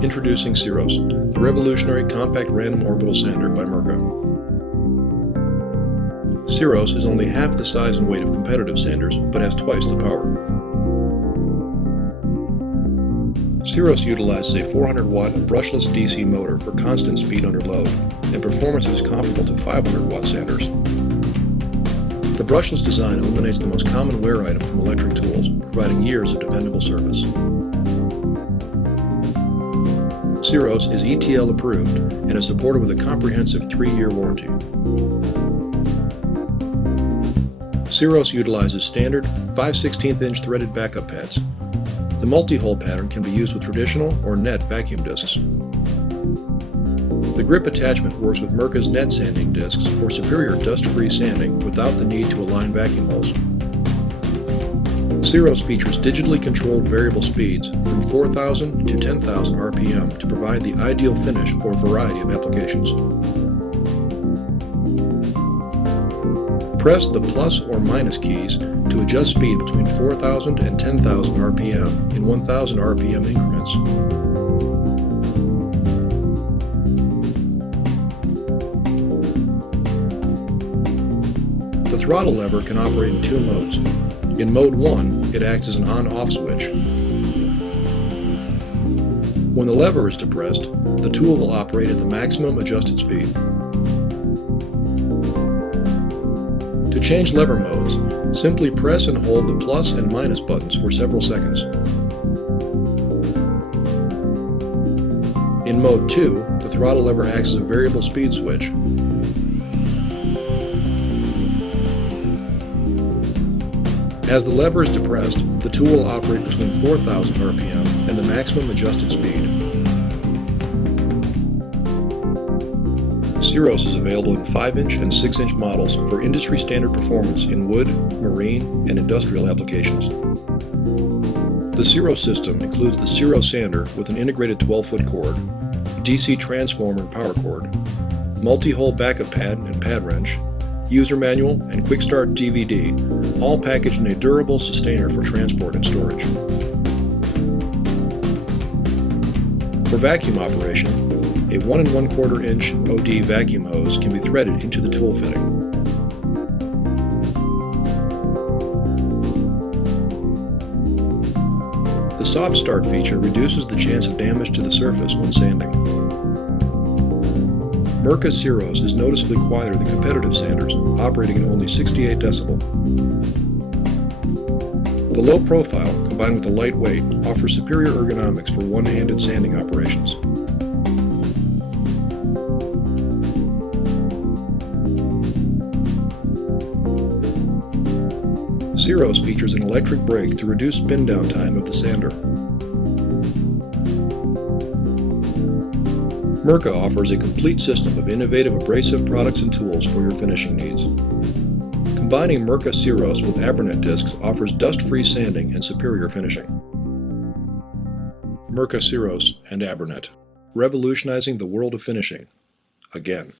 Introducing CEROS, the revolutionary compact random orbital sander by Mirka. CEROS is only half the size and weight of competitive sanders, but has twice the power. CEROS utilizes a 400-watt brushless DC motor for constant speed under load, and performance is comparable to 500-watt sanders. The brushless design eliminates the most common wear item from electric tools, providing years of dependable service. CEROS is ETL approved and is supported with a comprehensive 3-year warranty. CEROS utilizes standard 5/16" threaded backup pads. The multi-hole pattern can be used with traditional or net vacuum discs. The grip attachment works with Mirka's net sanding discs for superior dust-free sanding without the need to align vacuum holes. CEROS features digitally controlled variable speeds from 4,000 to 10,000 RPM to provide the ideal finish for a variety of applications. Press the plus or minus keys to adjust speed between 4,000 and 10,000 RPM in 1,000 RPM increments. The throttle lever can operate in 2 modes. In Mode 1, it acts as an on-off switch. When the lever is depressed, the tool will operate at the maximum adjusted speed. To change lever modes, simply press and hold the plus and minus buttons for several seconds. In Mode 2, the throttle lever acts as a variable speed switch. As the lever is depressed, the tool will operate between 4,000 RPM and the maximum adjusted speed. CEROS is available in 5-inch and 6-inch models for industry standard performance in wood, marine, and industrial applications. The CEROS system includes the CEROS sander with an integrated 12-foot cord, DC transformer and power cord, multi-hole backup pad and pad wrench, user manual, and quick start DVD, all packaged in a durable sustainer for transport and storage. For vacuum operation, a 1 1/4 inch OD vacuum hose can be threaded into the tool fitting. The soft start feature reduces the chance of damage to the surface when sanding. Mirka CEROS is noticeably quieter than competitive sanders, operating at only 68 decibel. The low profile, combined with the light weight, offers superior ergonomics for one-handed sanding operations. CEROS features an electric brake to reduce spin down time of the sander. Mirka offers a complete system of innovative abrasive products and tools for your finishing needs. Combining Mirka CEROS with Abranet discs offers dust-free sanding and superior finishing. Mirka CEROS and Abranet, revolutionizing the world of finishing, again.